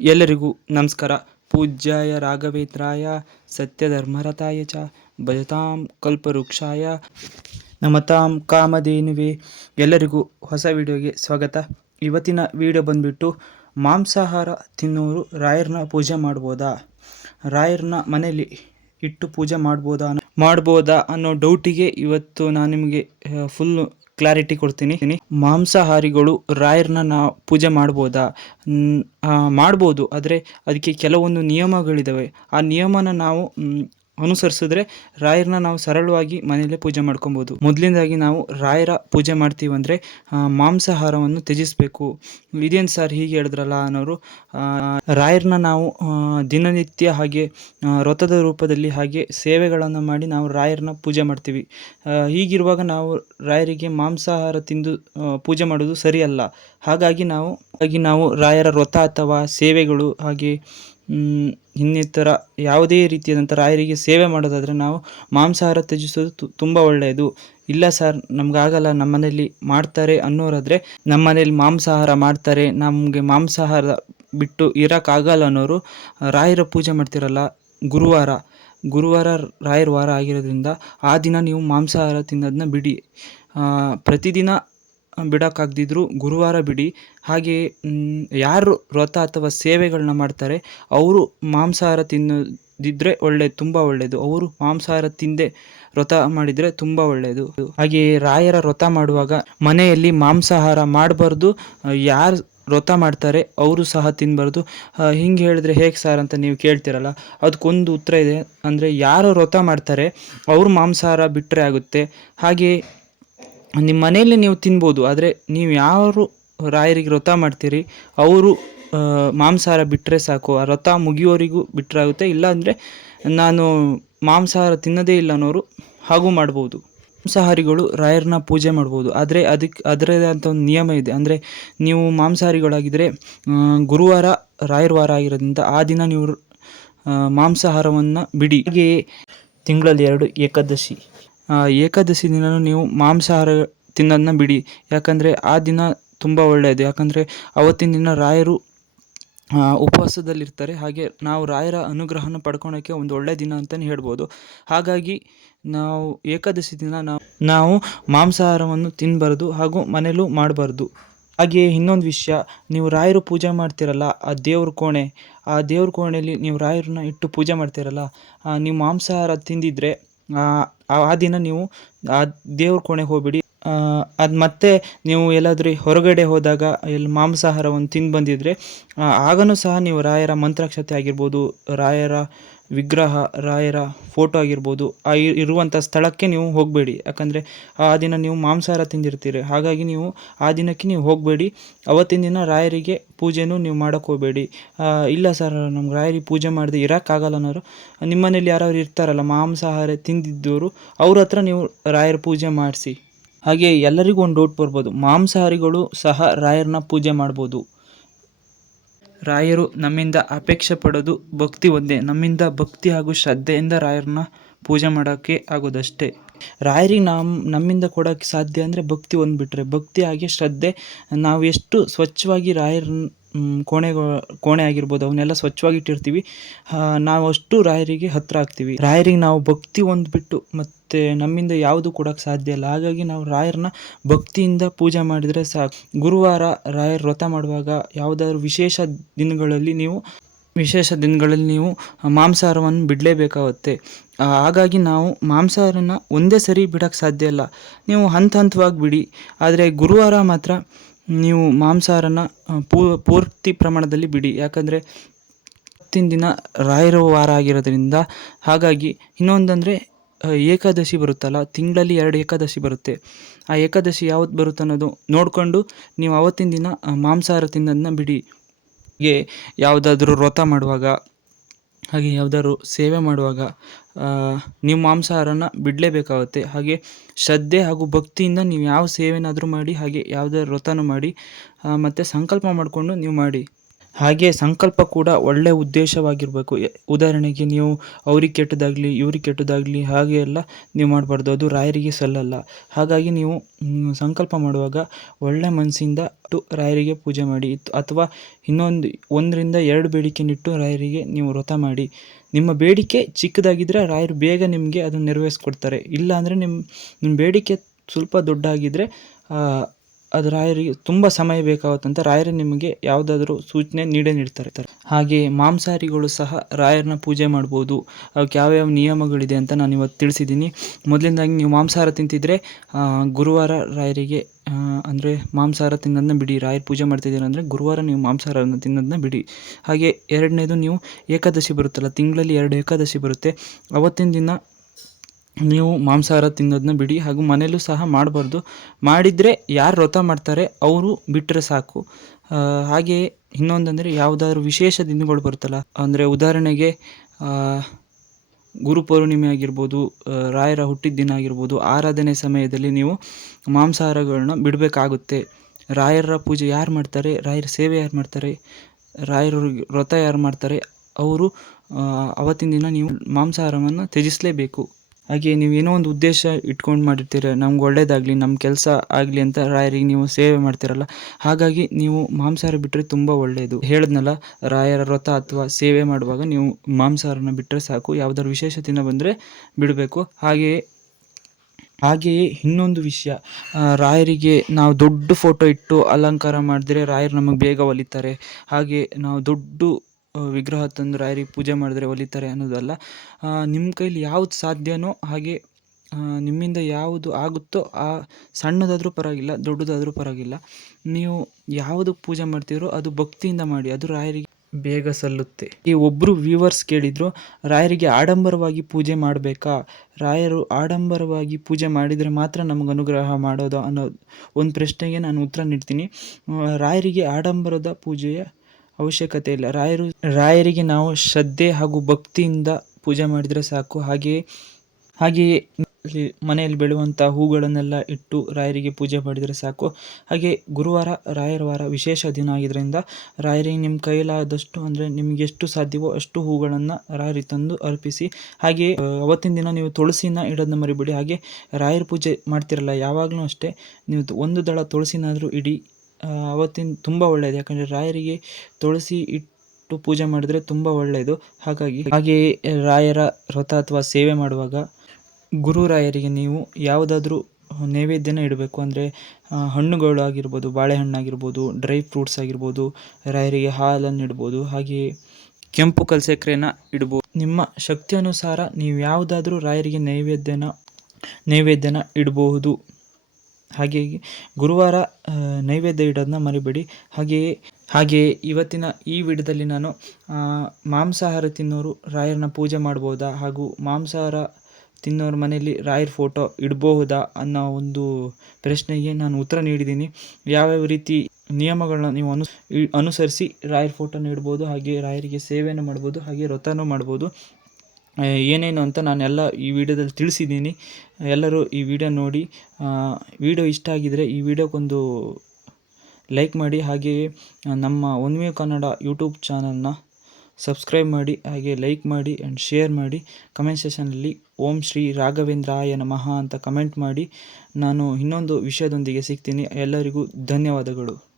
ಎಲ್ಲರಿಗೂ ನಮಸ್ಕಾರ. ಪೂಜ್ಯಾಯ ರಾಘವೇಂದ್ರಾಯ ಸತ್ಯಧರ್ಮರತಾಯ ಚ, ಭಜತಾಂ ಕಲ್ಪವೃಕ್ಷಾಯ. ನಮತಾಂ ಕಾಮಧೇನುವೆ. ಎಲ್ಲರಿಗೂ ಹೊಸ ವಿಡಿಯೋಗೆ ಸ್ವಾಗತ. ಇವತ್ತಿನ ವಿಡಿಯೋ ಬಂದ್ಬಿಟ್ಟು ಮಾಂಸಾಹಾರ ತಿನ್ನೋರು ರಾಯರ್ನ ಪೂಜೆ ಮಾಡ್ಬೋದಾ? ರಾಯರ್ನ ಮನೆಯಲ್ಲಿ ಇಟ್ಟು ಪೂಜೆ ಮಾಡ್ಬೋದಾ ಮಾಡ್ಬೋದಾ ಅನ್ನೋ ಡೌಟಿಗೆ ಇವತ್ತು ನಾನು ನಿಮಗೆ ಫುಲ್ ಕ್ಲಾರಿಟಿ ಕೊಡ್ತೀನಿ. ಮಾಂಸಾಹಾರಿಗಳು ರಾಯರ್ನ ನಾವು ಪೂಜೆ ಮಾಡ್ಬೋದಾ? ಮಾಡ್ಬೋದು. ಆದರೆ, ಅದಕ್ಕೆ ಕೆಲವೊಂದು ನಿಯಮಗಳಿದ್ದಾವೆ ಆ ನಿಯಮನ ನಾವು ಅನುಸರಿಸಿದ್ರೆ ರಾಯರನ್ನ ನಾವು ಸರಳವಾಗಿ ಮನೆಯಲ್ಲೇ ಪೂಜೆ ಮಾಡ್ಕೊಬೋದು. ಮೊದಲಿಂದಾಗಿ ನಾವು ರಾಯರ ಪೂಜೆ ಮಾಡ್ತೀವಿ ಅಂದರೆ ಮಾಂಸಾಹಾರವನ್ನು ತ್ಯಜಿಸಬೇಕು. ಇದೇನು ಸರ್ ಹೀಗೆ ಹೇಳಿದ್ರಲ್ಲ ಅನ್ನೋರು ರಾಯರನ್ನ ನಾವು ದಿನನಿತ್ಯ ಹಾಗೆ ವ್ರತದ ರೂಪದಲ್ಲಿ ಹಾಗೆ ಸೇವೆಗಳನ್ನು ಮಾಡಿ ನಾವು ರಾಯರನ್ನ ಪೂಜೆ ಮಾಡ್ತೀವಿ. ಹೀಗಿರುವಾಗ ನಾವು ರಾಯರಿಗೆ ಮಾಂಸಾಹಾರ ತಿಂದು ಪೂಜೆ ಮಾಡೋದು ಸರಿಯಲ್ಲ. ಹಾಗಾಗಿ ನಾವು ಹಾಗಾಗಿ ನಾವು ರಾಯರ ವ್ರತ ಅಥವಾ ಸೇವೆಗಳು ಹಾಗೆ ಇನ್ನಿತರ ಯಾವುದೇ ರೀತಿಯಾದಂಥ ರಾಯರಿಗೆ ಸೇವೆ ಮಾಡೋದಾದರೆ ನಾವು ಮಾಂಸಾಹಾರ ತ್ಯಜಿಸೋದು ತುಂಬ ಒಳ್ಳೆಯದು. ಇಲ್ಲ ಸರ್, ನಮಗಾಗಲ್ಲ ನಮ್ಮ ಮನೇಲಿ ಮಾಡ್ತಾರೆ ಅನ್ನೋರಾದರೆ ನಮ್ಮ ಮನೇಲಿ ಮಾಂಸಾಹಾರ ಮಾಡ್ತಾರೆ, ನಮಗೆ ಮಾಂಸಾಹಾರ ಬಿಟ್ಟು ಇರೋಕ್ಕಾಗಲ್ಲ ಅನ್ನೋರು ರಾಯರ ಪೂಜೆ ಮಾಡ್ತಿರಲ್ಲ, ಗುರುವಾರ. ಗುರುವಾರ ರಾಯರ ವಾರ ಆಗಿರೋದ್ರಿಂದ ಆ ದಿನ ನೀವು ಮಾಂಸಾಹಾರ ತಿನ್ನೋದನ್ನ ಬಿಡಿ. ಪ್ರತಿದಿನ ಬಿಡೋಕ್ಕಾಗದಿದ್ರು ಗುರುವಾರ ಬಿಡಿ. ಹಾಗೆ ಯಾರು ವ್ರತ ಅಥವಾ ಸೇವೆಗಳನ್ನ ಮಾಡ್ತಾರೆ, ಅವರು ಮಾಂಸಾಹಾರ ತಿನ್ನೋದಿದ್ರೆ ಒಳ್ಳೆಯದು ತುಂಬ ಒಳ್ಳೆಯದು. ಅವರು ಮಾಂಸಾಹಾರ ತಿಂದೆ ವ್ರತ ಮಾಡಿದರೆ ತುಂಬ ಒಳ್ಳೆಯದು. ಹಾಗೆ ರಾಯರ ವ್ರತ ಮಾಡುವಾಗ ಮನೆಯಲ್ಲಿ ಮಾಂಸಾಹಾರ ಮಾಡಬಾರ್ದು. ಯಾರು ವ್ರತ ಮಾಡ್ತಾರೆ, ಅವರು ಸಹ ತಿನ್ನಬಾರ್ದು ಹಿಂಗೆ ಹೇಳಿದ್ರೆ ಹೇಗೆ ಸರ್ ಅಂತ ನೀವು ಕೇಳ್ತಿರಲ್ಲ. ಅದಕ್ಕೊಂದು ಉತ್ತರ ಇದೆ. ಅಂದರೆ ಯಾರು ವ್ರತ ಮಾಡ್ತಾರೆ, ಅವರು ಮಾಂಸಾಹಾರ ಬಿಟ್ಟರೆ ಆಗುತ್ತೆ. ಹಾಗೆ ನಿಮ್ಮ ಮನೆಯಲ್ಲಿ ನೀವು ತಿನ್ಬೋದು, ಆದರೆ ನೀವು ಯಾರು ರಾಯರಿಗೆ ವ್ರತ ಮಾಡ್ತೀರಿ? ಅವರು ಮಾಂಸಾಹಾರ ಬಿಟ್ಟರೆ ಸಾಕು, ಆ ವ್ರತ ಮುಗಿಯೋರಿಗೂ ಬಿಟ್ಟರಾಗುತ್ತೆ ಇಲ್ಲ ಅಂದರೆ ನಾನು ಮಾಂಸಾಹಾರ ತಿನ್ನೋದೇ ಇಲ್ಲ ಅನ್ನೋರು ಹಾಗೂ ಮಾಡ್ಬೋದು. ಮಾಂಸಾಹಾರಿಗಳು ರಾಯರನ್ನ ಪೂಜೆ ಮಾಡ್ಬೋದು. ಆದರೆ ಅದಕ್ಕೆ ಅದರದೇ ಅಂತ ಒಂದು ನಿಯಮ ಇದೆ. ಅಂದರೆ ನೀವು ಮಾಂಸಾಹಾರಿಗಳಾಗಿದ್ದರೆ ಗುರುವಾರ, ರಾಯರ ವಾರ ಆಗಿರೋದ್ರಿಂದ ಆ ದಿನ ನೀವು ಮಾಂಸಾಹಾರವನ್ನು ಬಿಡಿ. ಹಾಗೆಯೇ ತಿಂಗಳಲ್ಲಿ ಎರಡು ಏಕಾದಶಿ. ಏಕಾದಶಿ ದಿನನೂ ನೀವು ಮಾಂಸಾಹಾರ ತಿನ್ನೋದನ್ನ ಬಿಡಿ. ಯಾಕಂದರೆ ಆ ದಿನ ತುಂಬ ಒಳ್ಳೆಯದು. ಯಾಕಂದರೆ ಅವತ್ತಿನ ದಿನ ರಾಯರು ಉಪವಾಸದಲ್ಲಿರ್ತಾರೆ. ಹಾಗೆ ನಾವು ರಾಯರ ಅನುಗ್ರಹನ ಪಡ್ಕೊಳೋಕ್ಕೆ ಒಂದು ಒಳ್ಳೆಯ ದಿನ ಅಂತಲೇ ಹೇಳ್ಬೋದು. ಹಾಗಾಗಿ ನಾವು ಏಕಾದಶಿ ದಿನ ನಾವು ನಾವು ಮಾಂಸಾಹಾರವನ್ನು ತಿನ್ನಬಾರ್ದು ಹಾಗೂ ಮನೇಲೂ ಮಾಡಬಾರ್ದು. ಹಾಗೆಯೇ ಇನ್ನೊಂದು ವಿಷಯ, ನೀವು ರಾಯರು ಪೂಜೆ ಮಾಡ್ತಿರಲ್ಲ, ಆ ದೇವ್ರ ಕೋಣೆ, ಆ ದೇವ್ರ ಕೋಣೆಯಲ್ಲಿ ನೀವು ರಾಯರನ್ನ ಇಟ್ಟು ಪೂಜೆ ಮಾಡ್ತಿರಲ್ಲ ನೀವು ಮಾಂಸಾಹಾರ ತಿಂದಿದ್ರೆ ಆ ದಿನ ನೀವು ಆ ದೇವ್ರ ಕೋಣೆಗೆ ಹೋಗ್ಬಿಡಿ. ಅದು ಮತ್ತೆ ನೀವು ಎಲ್ಲಾದರೂ ಹೊರಗಡೆ ಹೋದಾಗ ಎಲ್ಲಿ ಮಾಂಸಾಹಾರವನ್ನು ತಿಂದು ಬಂದಿದ್ರೆ ಆ, ಆಗನೂ ಸಹ ನೀವು ರಾಯರ ಮಂತ್ರಾಕ್ಷತೆ ಆಗಿರ್ಬೋದು ರಾಯರ ವಿಗ್ರಹ ರಾಯರ ಫೋಟೋ ಆಗಿರ್ಬೋದು, ಆ ಇರುವಂಥ ಸ್ಥಳಕ್ಕೆ ನೀವು ಹೋಗಬೇಡಿ. ಯಾಕಂದರೆ ಆ ದಿನ ನೀವು ಮಾಂಸಾಹಾರ ತಿಂದಿರ್ತೀರಿ. ಹಾಗಾಗಿ ನೀವು ಆ ದಿನಕ್ಕೆ ನೀವು ಹೋಗಬೇಡಿ. ಅವತ್ತಿನ ದಿನ ರಾಯರಿಗೆ ಪೂಜೆನೂ ನೀವು ಮಾಡೋಕ್ಕೆ ಹೋಗಬೇಡಿ ಇಲ್ಲ ಸರ್, ನಮ್ಗೆ ರಾಯರಿಗೆ ಪೂಜೆ ಮಾಡದೆ ಇರೋಕ್ಕಾಗಲ್ಲ ಅನ್ನೋರು. ನಿಮ್ಮ ಮನೇಲಿ ಯಾರಾದ್ರು ಇರ್ತಾರಲ್ಲ, ಮಾಂಸಾಹಾರ ತಿಂದಿದ್ದವರು ಅವ್ರ ಹತ್ರ ನೀವು ರಾಯರ ಪೂಜೆ ಮಾಡಿಸಿ. ಹಾಗೆ ಎಲ್ಲರಿಗೂ ಒಂದು ಡೌಟ್ ಬರ್ಬೋದು. ಮಾಂಸಾಹಾರಿಗಳು ಸಹ ರಾಯರನ್ನ ಪೂಜೆ ಮಾಡ್ಬೋದು. ರಾಯರು ನಮ್ಮಿಂದ ಅಪೇಕ್ಷೆ ಪಡೋದು ಭಕ್ತಿ ಒಂದೇ. ನಮ್ಮಿಂದ ಭಕ್ತಿ ಹಾಗೂ ಶ್ರದ್ಧೆಯಿಂದ ರಾಯರನ್ನ ಪೂಜೆ ಮಾಡೋಕ್ಕೆ ಆಗೋದಷ್ಟೇ. ರಾಯರಿಗೆ ನಮ್ಮ ನಮ್ಮಿಂದ ಕೊಡೋಕ್ಕೆ ಸಾಧ್ಯ ಅಂದರೆ ಭಕ್ತಿ ಒಂದು ಬಿಟ್ಟರೆ ಭಕ್ತಿ ಹಾಗೆ ಶ್ರದ್ಧೆ, ನಾವು ಎಷ್ಟು ಸ್ವಚ್ಛವಾಗಿ ರಾಯರ ಕೋಣೆಗಳು ಕೋಣೆ ಆಗಿರ್ಬೋದು, ಅವನ್ನೆಲ್ಲ ಸ್ವಚ್ಛವಾಗಿ ಇಟ್ಟಿರ್ತೀವಿ. ನಾವು ಅಷ್ಟು ರಾಯರಿಗೆ ಹತ್ರ ಆಗ್ತೀವಿ. ರಾಯರಿಗೆ ನಾವು ಭಕ್ತಿ ಒಂದು ಬಿಟ್ಟು ಮತ್ತು ನಮ್ಮಿಂದ ಯಾವುದು ಕೊಡೋಕ್ಕೆ ಸಾಧ್ಯ ಇಲ್ಲ. ಹಾಗಾಗಿ ನಾವು ರಾಯರನ್ನ ಭಕ್ತಿಯಿಂದ ಪೂಜೆ ಮಾಡಿದರೆ ಸಾಕು ಗುರುವಾರ ರಾಯರ ವ್ರತ ಮಾಡುವಾಗ ಯಾವುದಾದ್ರು ವಿಶೇಷ ದಿನಗಳಲ್ಲಿ ನೀವು, ವಿಶೇಷ ದಿನಗಳಲ್ಲಿ ನೀವು ಮಾಂಸಾಹಾರವನ್ನು ಬಿಡಲೇಬೇಕಾಗುತ್ತೆ. ಹಾಗಾಗಿ ನಾವು ಮಾಂಸಾಹಾರನ ಒಂದೇ ಸರಿ ಬಿಡೋಕ್ಕೆ ಸಾಧ್ಯ ಇಲ್ಲ. ನೀವು ಹಂತ ಹಂತವಾಗಿ ಬಿಡಿ. ಆದರೆ ಗುರುವಾರ ಮಾತ್ರ ನೀವು ಮಾಂಸಾಹಾರನ ಪೂರ್ತಿ ಪ್ರಮಾಣದಲ್ಲಿ ಬಿಡಿ. ಯಾಕಂದರೆ ಇವತ್ತಿನ ದಿನ ರಾಯರ ವಾರ ಆಗಿರೋದ್ರಿಂದ ಹಾಗಾಗಿ ಇನ್ನೊಂದಂದರೆ ಏಕಾದಶಿ ಬರುತ್ತಲ್ಲ, ತಿಂಗಳಲ್ಲಿ ಎರಡು ಏಕಾದಶಿ ಬರುತ್ತೆ. ಆ ಏಕಾದಶಿ ಯಾವತ್ತು ಬರುತ್ತೆ ಅನ್ನೋದು ನೋಡಿಕೊಂಡು ನೀವು ಅವತ್ತಿನ ದಿನ ಮಾಂಸಾಹಾರ ತಿನ್ನೋದನ್ನ ಬಿಡಿ. ಹೀಗೆ ಯಾವುದಾದ್ರೂ ವ್ರತ ಮಾಡುವಾಗ ಹಾಗೆ ಯಾವುದಾದ್ರು ಸೇವೆ ಮಾಡುವಾಗ ನೀವು ಮಾಂಸಾಹಾರನ ಬಿಡಲೇಬೇಕಾಗುತ್ತೆ. ಹಾಗೆ ಶ್ರದ್ಧೆ ಹಾಗೂ ಭಕ್ತಿಯಿಂದ ನೀವು ಯಾವ ಸೇವೆನಾದರೂ ಮಾಡಿ, ಹಾಗೆ ಯಾವುದೇ ವ್ರತನೂ ಮಾಡಿ ಮತ್ತು ಸಂಕಲ್ಪ ಮಾಡಿಕೊಂಡು ನೀವು ಮಾಡಿ. ಹಾಗೆ ಸಂಕಲ್ಪ ಕೂಡ ಒಳ್ಳೆ ಉದ್ದೇಶವಾಗಿರಬೇಕು. ಉದಾಹರಣೆಗೆ ನೀವು ಅವ್ರಿಗೆ ಕೆಟ್ಟದಾಗಲಿ, ಇವ್ರಿಗೆ ಕೆಟ್ಟದಾಗಲಿ ಹಾಗೆ ಎಲ್ಲ ನೀವು ಮಾಡಬಾರ್ದು. ಅದು ರಾಯರಿಗೆ ಸಲ್ಲಲ್ಲ. ಹಾಗಾಗಿ ನೀವು ಸಂಕಲ್ಪ ಮಾಡುವಾಗ ಒಳ್ಳೆ ಮನಸ್ಸಿಂದ ರಾಯರಿಗೆ ಪೂಜೆ ಮಾಡಿ. ಅಥವಾ ಇನ್ನೊಂದು, ಒಂದರಿಂದ ಎರಡು ಬೇಡಿಕೆನಿಟ್ಟು ರಾಯರಿಗೆ ನೀವು ವ್ರತ ಮಾಡಿ. ನಿಮ್ಮ ಬೇಡಿಕೆ ಚಿಕ್ಕದಾಗಿದ್ದರೆ ರಾಯರು ಬೇಗ ನಿಮಗೆ ಅದನ್ನು ನೆರವೇರಿಸ್ಕೊಡ್ತಾರೆ. ಇಲ್ಲಾಂದರೆ ನಿಮ್ಮ ನಿಮ್ಮ ಬೇಡಿಕೆ ಸ್ವಲ್ಪ ದೊಡ್ಡಾಗಿದ್ದರೆ ಅದು ರಾಯರಿಗೆ ತುಂಬ ಸಮಯ ಬೇಕಾಗುತ್ತಂತೆ. ರಾಯರು ನಿಮಗೆ ಯಾವುದಾದ್ರೂ ಸೂಚನೆ ನೀಡೇ ನೀಡ್ತಾರೆ. ಹಾಗೆ ಮಾಂಸಾಹಾರಿಗಳು ಸಹ ರಾಯರನ್ನ ಪೂಜೆ ಮಾಡ್ಬೋದು. ಅವಕ್ಕೆ ಯಾವ್ಯಾವ ನಿಯಮಗಳಿದೆ ಅಂತ ನಾನು ಇವತ್ತು ತಿಳಿಸಿದ್ದೀನಿ. ಮೊದಲಿಂದಾಗಿ ನೀವು ಮಾಂಸಾಹಾರ ತಿಂತಿದ್ರೆ ಗುರುವಾರ ರಾಯರಿಗೆ ಅಂದರೆ ಮಾಂಸಾಹಾರ ತಿನ್ನೋದನ್ನ ಬಿಡಿ. ರಾಯರ ಪೂಜೆ ಮಾಡ್ತಿದ್ದೀರ ಅಂದರೆ ಗುರುವಾರ ನೀವು ಮಾಂಸಾಹಾರವನ್ನು ತಿನ್ನೋದನ್ನ ಬಿಡಿ. ಹಾಗೆ ಎರಡನೇದು ನೀವು ಏಕಾದಶಿ ಬರುತ್ತಲ್ಲ, ತಿಂಗಳಲ್ಲಿ ಎರಡು ಏಕಾದಶಿ ಬರುತ್ತೆ. ಅವತ್ತಿನ ದಿನ ನೀವು ಮಾಂಸಾಹಾರ ತಿನ್ನೋದನ್ನ ಬಿಡಿ ಹಾಗೂ ಮನೆಯಲ್ಲೂ ಸಹ ಮಾಡಬಾರ್ದು. ಮಾಡಿದರೆ ಯಾರು ವ್ರತ ಮಾಡ್ತಾರೆ ಅವರು ಬಿಟ್ಟರೆ ಸಾಕು. ಹಾಗೆ ಹಾಗೆಯೇ ಇನ್ನೊಂದಂದರೆ ಯಾವುದಾದ್ರು ವಿಶೇಷ ದಿನಗಳು ಬರುತ್ತಲ್ಲ. ಅಂದರೆ ಉದಾಹರಣೆಗೆ ಗುರು ಗುರುಪೌರ್ಣಿಮೆ ಆಗಿರ್ಬೋದು ರಾಯರ ಹುಟ್ಟಿದ ದಿನ ಆಗಿರ್ಬೋದು, ಆರಾಧನೆ ಸಮಯದಲ್ಲಿ ನೀವು ಮಾಂಸಾಹಾರಗಳನ್ನ ಬಿಡಬೇಕಾಗುತ್ತೆ. ರಾಯರ ಪೂಜೆ ಯಾರು ಮಾಡ್ತಾರೆ? ರಾಯರ ಸೇವೆ ಯಾರು ಮಾಡ್ತಾರೆ? ರಾಯರ ವ್ರತ ಯಾರು ಮಾಡ್ತಾರೆ? ಅವರು ಅವತ್ತಿನ ದಿನ ನೀವು ಮಾಂಸಾಹಾರವನ್ನು ತ್ಯಜಿಸಲೇಬೇಕು. ಹಾಗೆ ನೀವು ಏನೋ ಒಂದು ಉದ್ದೇಶ ಇಟ್ಕೊಂಡು ಮಾಡಿರ್ತೀರ, ನಮ್ಗೆ ಒಳ್ಳೇದಾಗಲಿ ನಮ್ಮ ಕೆಲಸ ಆಗಲಿ ಅಂತ ರಾಯರಿಗೆ ನೀವು ಸೇವೆ ಮಾಡ್ತೀರಲ್ಲ, ಹಾಗಾಗಿ ನೀವು ಮಾಂಸಾಹಾರ ಬಿಟ್ಟರೆ ತುಂಬ ಒಳ್ಳೆಯದು ಹೇಳಿದ್ನಲ್ಲ, ರಾಯರ ವ್ರತ ಅಥವಾ ಸೇವೆ ಮಾಡುವಾಗ ನೀವು ಮಾಂಸಾಹಾರನ ಬಿಟ್ಟರೆ ಸಾಕು, ಯಾವುದಾದ್ರು ವಿಶೇಷ ದಿನ ಬಂದರೆ ಬಿಡಬೇಕು. ಹಾಗೆಯೇ ಹಾಗೆಯೇ ಇನ್ನೊಂದು ವಿಷಯ ರಾಯರಿಗೆ ನಾವು ದೊಡ್ಡ ಫೋಟೋ ಇಟ್ಟು ಅಲಂಕಾರ ಮಾಡಿದ್ರೆ ರಾಯರು ನಮಗೆ ಬೇಗ ಒಲಿತಾರೆ. ಹಾಗೆ ನಾವು ದೊಡ್ಡ ವಿಗ್ರಹ ತಂದು ರಾಯರಿಗೆ ಪೂಜೆ ಮಾಡಿದ್ರೆ ಒಲಿತಾರೆ ಅನ್ನೋದಲ್ಲ. ನಿಮ್ಮ ಕೈಲಿ ಯಾವ್ದು ಸಾಧ್ಯನೋ ಹಾಗೆ ನಿಮ್ಮಿಂದ ಯಾವುದು ಆಗುತ್ತೋ ಆ ಸಣ್ಣದಾದರೂ ಪರವಾಗಿಲ್ಲ, ದೊಡ್ಡದಾದರೂ ಪರವಾಗಿಲ್ಲ. ನೀವು ಯಾವುದು ಪೂಜೆ ಮಾಡ್ತೀರೋ ಅದು ಭಕ್ತಿಯಿಂದ ಮಾಡಿ, ಅದು ರಾಯರಿಗೆ ಬೇಗ ಸಲ್ಲುತ್ತೆ. ಈ ಒಬ್ಬರು ವ್ಯೂವರ್ಸ್ ಕೇಳಿದ್ರು, ರಾಯರಿಗೆ ಆಡಂಬರವಾಗಿ ಪೂಜೆ ಮಾಡಬೇಕಾ? ರಾಯರು ಆಡಂಬರವಾಗಿ ಪೂಜೆ ಮಾಡಿದರೆ ಮಾತ್ರ ನಮಗೆ ಅನುಗ್ರಹ ಮಾಡೋದು ಅನ್ನೋ ಒಂದು ಪ್ರಶ್ನೆಗೆ ನಾನು ಉತ್ತರ ನೀಡ್ತೀನಿ. ರಾಯರಿಗೆ ಆಡಂಬರದ ಪೂಜೆಯ ಅವಶ್ಯಕತೆ ಇಲ್ಲ ರಾಯರು ರಾಯರಿಗೆ ನಾವು ಶ್ರದ್ಧೆ ಹಾಗೂ ಭಕ್ತಿಯಿಂದ ಪೂಜೆ ಮಾಡಿದರೆ ಸಾಕು. ಹಾಗೆಯೇ ಹಾಗೆಯೇ ಮನೆಯಲ್ಲಿ ಬೆಳೆಯುವಂಥ ಹೂಗಳನ್ನೆಲ್ಲ ಇಟ್ಟು ರಾಯರಿಗೆ ಪೂಜೆ ಮಾಡಿದರೆ ಸಾಕು. ಹಾಗೆ ಗುರುವಾರ, ರಾಯರ ವಾರ ವಿಶೇಷ ದಿನ ಆಗಿದ್ದರಿಂದ ರಾಯರಿಗೆ ನಿಮ್ಮ ಕೈಲಾದಷ್ಟು ಅಂದರೆ ನಿಮಗೆ ಎಷ್ಟು ಸಾಧ್ಯವೋ ಅಷ್ಟು ಹೂಗಳನ್ನು ರಾಯರಿಗೆ ತಂದು ಅರ್ಪಿಸಿ. ಹಾಗೆ ಅವತ್ತಿನ ದಿನ ನೀವು ತುಳಸಿನ ಇಡೋದನ್ನ ಮರಿಬೇಡಿ. ಹಾಗೆ ರಾಯರ ಪೂಜೆ ಮಾಡ್ತಿರಲ್ಲ, ಯಾವಾಗಲೂ ಅಷ್ಟೇ. ನೀವು ಒಂದು ದಳ ತುಳಸಿನಾದರೂ ಇಡಿ. ಅವತ್ತಿನ ತುಂಬ ಒಳ್ಳೆಯದು ಯಾಕಂದರೆ ರಾಯರಿಗೆ ತುಳಸಿ ಇಟ್ಟು ಪೂಜೆ ಮಾಡಿದ್ರೆ ತುಂಬ ಒಳ್ಳೆಯದು ಹಾಗಾಗಿ ಹಾಗೆಯೇ ರಾಯರ ವ್ರತ ಅಥವಾ ಸೇವೆ ಮಾಡುವಾಗ ಗುರು ರಾಯರಿಗೆ ನೀವು ಯಾವುದಾದ್ರೂ ನೈವೇದ್ಯನ ಇಡಬೇಕು. ಅಂದರೆ ಹಣ್ಣುಗಳು ಆಗಿರ್ಬೋದು, ಬಾಳೆಹಣ್ಣು ಆಗಿರ್ಬೋದು, ಡ್ರೈ ಫ್ರೂಟ್ಸ್ ಆಗಿರ್ಬೋದು, ರಾಯರಿಗೆ ಹಾಲನ್ನು ಇಡ್ಬೋದು. ಹಾಗೆಯೇ ಕೆಂಪು ಕಲ್ಸೆಕ್ರೆನ ಇಡ್ಬೋದು ನಿಮ್ಮ ಶಕ್ತಿ ಅನುಸಾರ ನೀವು ಯಾವುದಾದ್ರೂ ರಾಯರಿಗೆ ನೈವೇದ್ಯನ ನೈವೇದ್ಯನ ಇಡಬಹುದು. ಹಾಗೆಯೇ ಗುರುವಾರ ನೈವೇದ್ಯ ಇಡೋದನ್ನ ಮರಿಬೇಡಿ. ಹಾಗೆಯೇ ಹಾಗೆಯೇ ಇವತ್ತಿನ ಈ ವಿಡದಲ್ಲಿ ನಾನು ಮಾಂಸಾಹಾರ ತಿನ್ನೋರು ರಾಯರನ್ನ ಪೂಜೆ ಮಾಡ್ಬೋದಾ ಹಾಗೂ ಮಾಂಸಾಹಾರ ತಿನ್ನೋರ ಮನೆಯಲ್ಲಿ ರಾಯರ ಫೋಟೋ ಇಡಬಹುದಾ ಅನ್ನೋ ಒಂದು ಪ್ರಶ್ನೆಗೆ ನಾನು ಉತ್ತರ ನೀಡಿದ್ದೀನಿ. ಯಾವ್ಯಾವ ರೀತಿ ನಿಯಮಗಳನ್ನ ನೀವು ಅನು ಅನುಸರಿಸಿ ರಾಯರ ಫೋಟೋನ ಇಡ್ಬೋದು ಹಾಗೆ ರಾಯರಿಗೆ ಸೇವೆಯನ್ನು ಮಾಡ್ಬೋದು ಹಾಗೆ ವ್ರತನೂ ಮಾಡ್ಬೋದು. ಏನೇನು ಅಂತ ನಾನೆಲ್ಲ ಈ ವಿಡಿಯೋದಲ್ಲಿ ತಿಳಿಸಿದ್ದೀನಿ. ಎಲ್ಲರೂ ಈ ವಿಡಿಯೋ ನೋಡಿ. ವಿಡಿಯೋ ಇಷ್ಟ ಆಗಿದ್ದರೆ ಈ ವಿಡಿಯೋಕ್ಕೊಂದು ಲೈಕ್ ಮಾಡಿ. ಹಾಗೆಯೇ ನಮ್ಮ ಒನ್ವೇ ಕನ್ನಡ ಯೂಟ್ಯೂಬ್ ಚಾನಲ್ನ ಸಬ್ಸ್ಕ್ರೈಬ್ ಮಾಡಿ. ಹಾಗೆ ಲೈಕ್ ಮಾಡಿ ಆ್ಯಂಡ್ ಶೇರ್ ಮಾಡಿ. ಕಮೆಂಟ್ ಸೆಷನಲ್ಲಿ ಓಂ ಶ್ರೀ ರಾಘವೇಂದ್ರಾಯ ನಮಃ ಅಂತ ಕಮೆಂಟ್ ಮಾಡಿ. ನಾನು ಇನ್ನೊಂದು ವಿಷಯದೊಂದಿಗೆ ಸಿಗ್ತೀನಿ. ಎಲ್ಲರಿಗೂ ಧನ್ಯವಾದಗಳು.